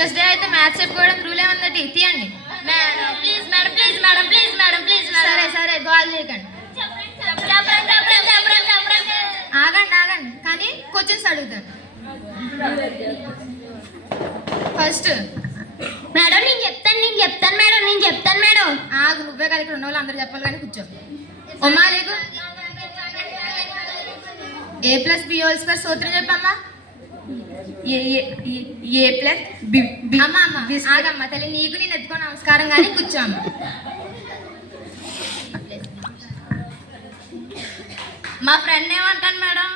Day అయితే maths చెప్పుకోవడం rule ఏమన్నట్టు తీయండి. Madam please madam please madam please madam please madam. సరే సరే గోల్ చేయకండి. ఆగండి ఆగండి కానీ క్వశ్చన్స్ అడుగుతాను. ఫస్ట్ మేడం నేను చెప్తాను మేడం. ఆగు, నువ్వే కదా ఇక్కడ ఉన్న వాళ్ళు అందరూ చెప్పాలి కానీ కూర్చో. ఉమ్మా లేకు. a+b² సూత్రం చెప్పమ్మా. అమ్మ అమ్మ ఆగమ్మ తల్లి, నీకు నేను ఎత్తుకో నమస్కారం కానీ కూర్చో అమ్మ. మా ఫ్రెండ్ ఏమంటాను మేడం?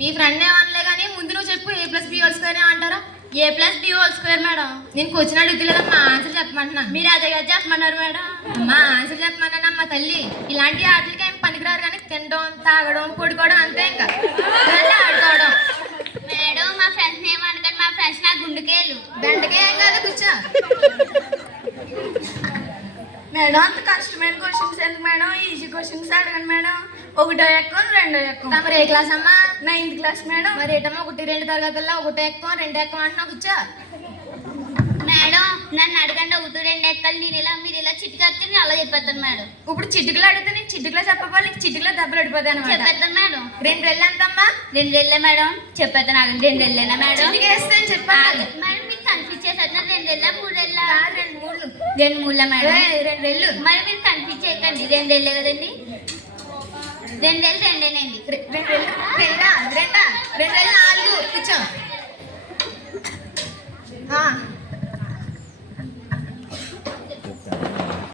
మీ ఫ్రెండ్ ఏమనలే కానీ ముందు నువ్వు చెప్పు. a+b² ఏమంటారా? a+b² madam. నేను క్వశ్చన్ అడుగుతులేదమ్మా, ఆన్సర్ చెప్పమంటున్నా. మీరు అదే కదా చెప్పమన్నారు మేడం. అమ్మా ఆన్సర్ చెప్పమన్నానమ్మా తల్లి. ఇలాంటి ఆటలకి ఏం పనికిరారు కానీ తినడం తాగడం పడుకోవడం అంతే. ఇంకా ఆడుకోవడం. మేడం మా ఫ్రెండ్స్ ఏమనకండి, మా ఫ్రెండ్స్ నా గుండెకేళ్ళు. బెండకే ఏం కాదు కూర్చో. మేడం అంత కష్టమైన క్వశ్చన్స్ ఎందుకు మేడం? ఈజీ క్వశ్చన్స్ అడగండి మేడం. 1వ ఎక్కం 2వ ఎక్కం. తమరు ఏ క్లాస్ అమ్మా? 9th class madam. మరి ఏటమ్మా 1, 2 తరగతుల్లో 1 ఎక్కం 2 ఎక్కం అంటున్నావు కూర్చో. మేడం నన్ను అడగండి 1, 2 ఎక్కలు. మీరు ఇలా చిటికత్తే నేను అలా చెప్పేస్తాను మేడం. ఇప్పుడు చిటికలు అడిగితే నేను చిటికలో చెప్పవాలి, చిటికలో దెబ్బలు పడిపోతాయి అనమాట. చెప్పేస్తాను మేడం. 2 రెళ్ళు ఎంతమ్మా? 2 రెళ్ళే మేడం. చెప్పేస్తాను ఆగండి. 2 రెళ్ళేనా మేడం? చిటికేస్తే అని చెప్పాలి మేడం మీరు కన్ఫ్యూజ్ చేసేస్తున్నారు. 2 రెళ్ళా 3 రెళ్ళా? 2 3. 2 3 మేడం. 2 రెళ్ళు. మరి మీరు కన్ఫ్యూజ్ చేయకండి. 2 రెళ్ళే కదండి. 2 రెళ్ళు 2ఏనండి. 2 రెళ్ళు 2 రెళ్ళు 4 కూర్చో.